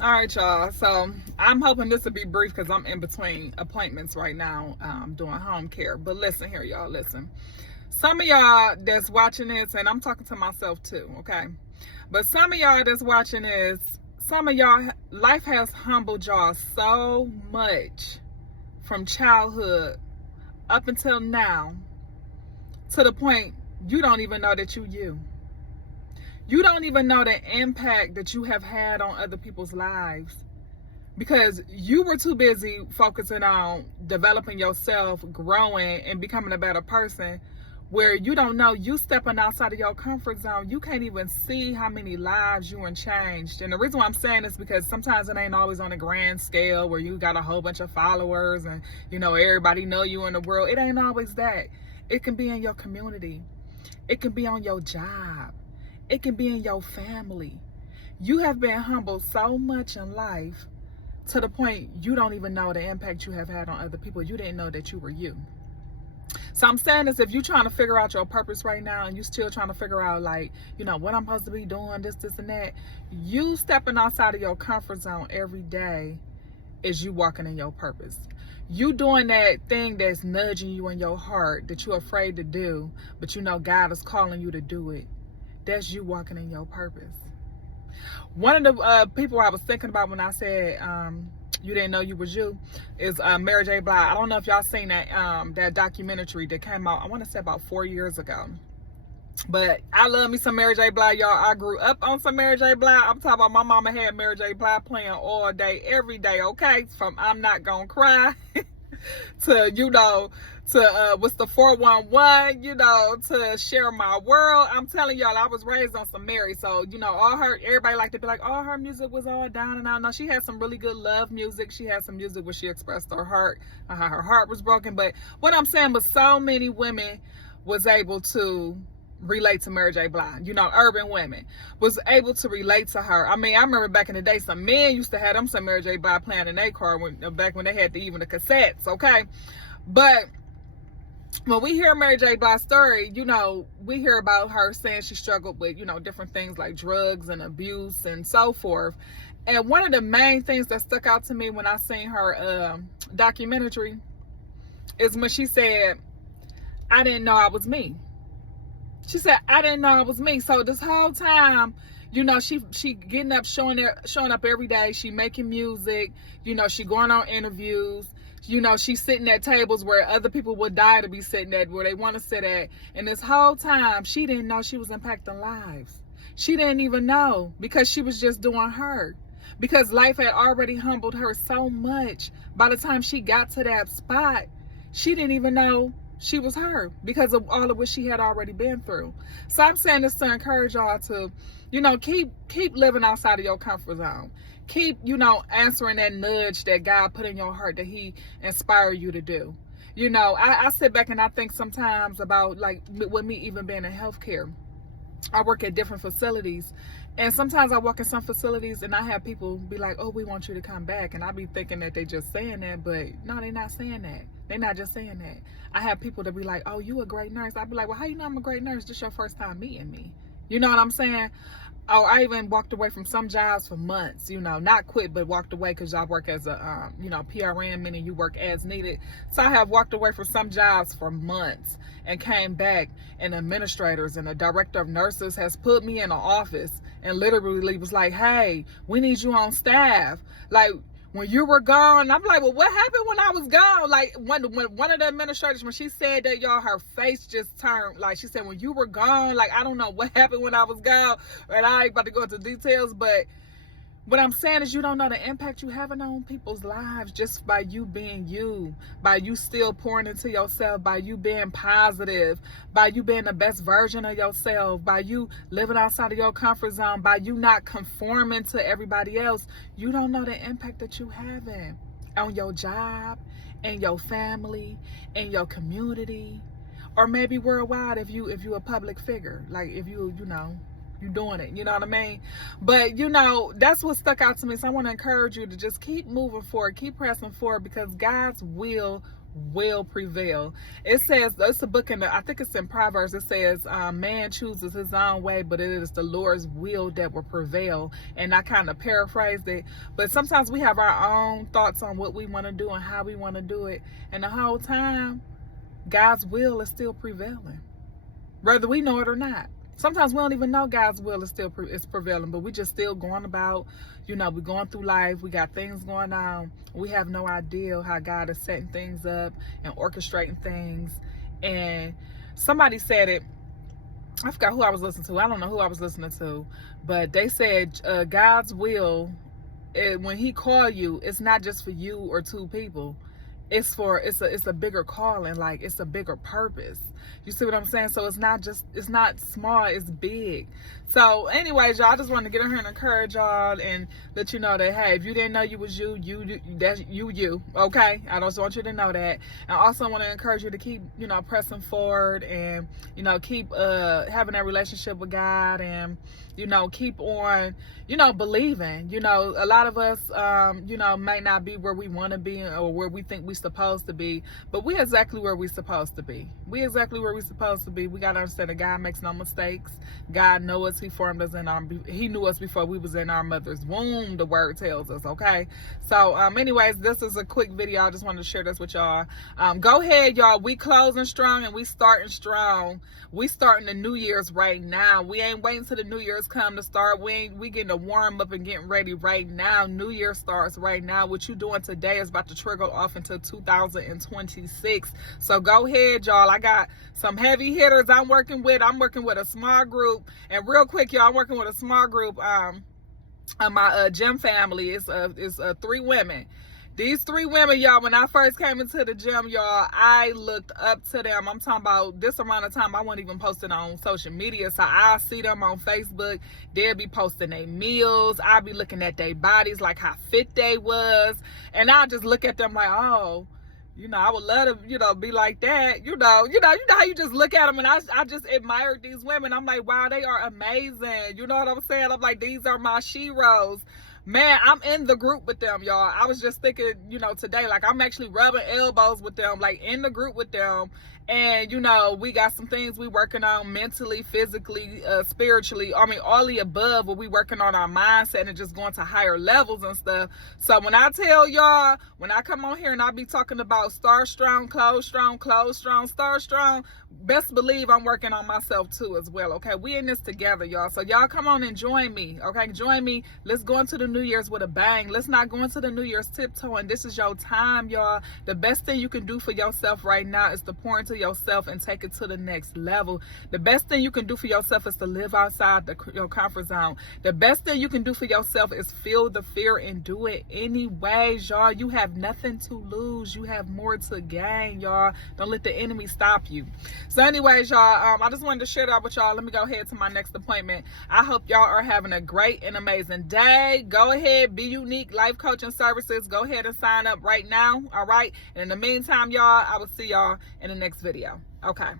All right, y'all. So I'm hoping this will be brief because I'm in between appointments right now, doing home care. But listen here, y'all. Listen. Some of y'all that's watching this, and I'm talking to myself too, okay? But some of y'all that's watching this, some of y'all, life has humbled y'all so much from childhood up until now to the point you don't even know that you. You don't even know the impact that you have had on other people's lives because you were too busy focusing on developing yourself, growing, and becoming a better person, where you don't know you stepping outside of your comfort zone. You can't even see how many lives you changed. And the reason why I'm saying this because sometimes it ain't always on a grand scale where you got a whole bunch of followers and everybody know you in the world. It ain't always that. It can be in your community. It can be on your job. It can be in your family. You have been humbled so much in life to the point you don't even know the impact you have had on other people. You didn't know that you were you. So I'm saying this, if you're trying to figure out your purpose right now and you still trying to figure out what I'm supposed to be doing, this and that, you stepping outside of your comfort zone every day is you walking in your purpose. You doing that thing that's nudging you in your heart that you're afraid to do, but God is calling you to do it. That's you walking in your purpose. One of the people I was thinking about when I said you didn't know you was you is Mary J. Blige. I don't know if y'all seen that documentary that came out, I want to say about 4 years ago. But I love me some Mary J. Blige, y'all. I grew up on some Mary J. Blige. I'm talking about my mama had Mary J. Blige playing all day, every day, okay? From I'm Not Gonna Cry to what's the 411, to Share My World. I'm telling y'all, I was raised on some Mary. So, everybody like to be like, all her music was all down and out. No, she had some really good love music. She had some music where she expressed her heart, how her heart was broken. But what I'm saying was so many women was able to relate to Mary J. Blige. Urban women was able to relate to her. I mean, I remember back in the day, some men used to have them some Mary J. Blige playing in their car back when they had even the cassettes, okay? But when we hear Mary J. Blige's story, we hear about her saying she struggled with, different things like drugs and abuse and so forth. And one of the main things that stuck out to me when I seen her documentary is when she said, I didn't know I was me. She said, I didn't know it was me. So this whole time, she getting up, showing up every day. She making music. She going on interviews. She's sitting at tables where other people would die to be sitting at, where they want to sit at. And this whole time, she didn't know she was impacting lives. She didn't even know because she was just doing her. Because life had already humbled her so much. By the time she got to that spot, she didn't even know she was her because of all of what she had already been through. So I'm saying this to encourage y'all to, keep living outside of your comfort zone. Keep, answering that nudge that God put in your heart that he inspired you to do. I sit back and I think sometimes about with me even being in healthcare. I work at different facilities, and sometimes I walk in some facilities and I have people be like, oh, we want you to come back. And I be thinking that they just saying that, but no, they're not saying that. They're not just saying that. I have people that be like, oh, you a great nurse. I be like, well, how you know I'm a great nurse? This your first time meeting me. You know what I'm saying? Oh, I even walked away from some jobs for months, not quit, but walked away because I work as a, PRN, meaning you work as needed. So I have walked away from some jobs for months and came back, and administrators and the director of nurses has put me in an office and literally was like, hey, we need you on staff. Like, when you were gone, I'm like, well, what happened when I was gone? Like, when one of the administrators, when she said that, y'all, her face just turned. Like, she said, when you were gone, like, I don't know what happened when I was gone. And I ain't about to go into details, but what I'm saying is you don't know the impact you having on people's lives just by you being you, by you still pouring into yourself, by you being positive, by you being the best version of yourself, by you living outside of your comfort zone, by you not conforming to everybody else. You don't know the impact that you having on your job, and your family, and your community, or maybe worldwide if you a public figure, like if you doing it, you know what I mean? But that's what stuck out to me. So I want to encourage you to just keep moving forward, keep pressing forward, because God's will will prevail. It says, it's a book I think it's in Proverbs. It says, man chooses his own way, but it is the Lord's will that will prevail. And I kind of paraphrased it, but sometimes we have our own thoughts on what we want to do and how we want to do it. And the whole time, God's will is still prevailing, whether we know it or not. Sometimes we don't even know God's will is still prevailing, but we just still going about, we're going through life. We got things going on. We have no idea how God is setting things up and orchestrating things. And somebody said it, I forgot who I was listening to. I don't know who I was listening to, but they said God's will, when he call you, it's not just for you or two people. It's a bigger calling, like it's a bigger purpose. You see what I'm saying? So it's not small, it's big. So anyways, y'all, I just wanted to get in here and encourage y'all and let you know that, hey, if you didn't know you was that's you, okay? I just want you to know that. And also want to encourage you to keep, pressing forward and, keep having that relationship with God and, keep on, believing. A lot of us, may not be where we want to be or where we think we're supposed to be, but we're exactly where we're supposed to be. We're exactly where we're supposed to be. We got to understand that God makes no mistakes. God knows us. He formed us He knew us before we was in our mother's womb, the word tells us, okay? So, anyways, this is a quick video. I just wanted to share this with y'all. Go ahead, y'all. We closing strong and we starting strong. We starting the New Year's right now. We ain't waiting till the New Year's come to start. We getting to warm up and getting ready right now. New Year starts right now. What you doing today is about to trickle off into 2026. So go ahead, y'all. I got some heavy hitters I'm working with. I'm working with a small group. And real quick, y'all, I'm working with a small group on my gym family. It's 3 women. These 3 women, y'all, when I first came into the gym, y'all, I looked up to them. I'm talking about this amount of time I wasn't even posting on social media. So I'll see them on Facebook. They'll be posting their meals. I'll be looking at their bodies, like how fit they was. And I'll just look at them like, oh, I would love to, be like that. You know how you just look at them, and I just admired these women. I'm like, wow, they are amazing. You know what I'm saying? I'm like, these are my sheroes. Man, I'm in the group with them, y'all. I was just thinking, today, like, I'm actually rubbing elbows with them, like, in the group with them. And, we got some things we working on mentally, physically, spiritually. I mean, all the above, where we working on our mindset and just going to higher levels and stuff. So when I tell y'all, when I come on here and I be talking about start strong, close strong, start strong, best believe I'm working on myself too as well, okay? We in this together, y'all. So y'all come on and join me, okay? Join me. Let's go into the New Year's with a bang. Let's not go into the New Year's tiptoeing. This is your time, y'all. The best thing you can do for yourself right now is to pour into yourself and take it to the next level. The best thing you can do for yourself is to live outside your comfort zone. The best thing you can do for yourself is feel the fear and do it anyways, y'all. You have nothing to lose. You have more to gain, y'all. Don't let the enemy stop you. So anyways, y'all, I just wanted to share that with y'all. Let me go ahead to my next appointment. I hope y'all are having a great and amazing day. Go ahead, Be Unique Life Coaching Services. Go ahead and sign up right now, all right? And in the meantime, y'all, I will see y'all in the next video. Okay.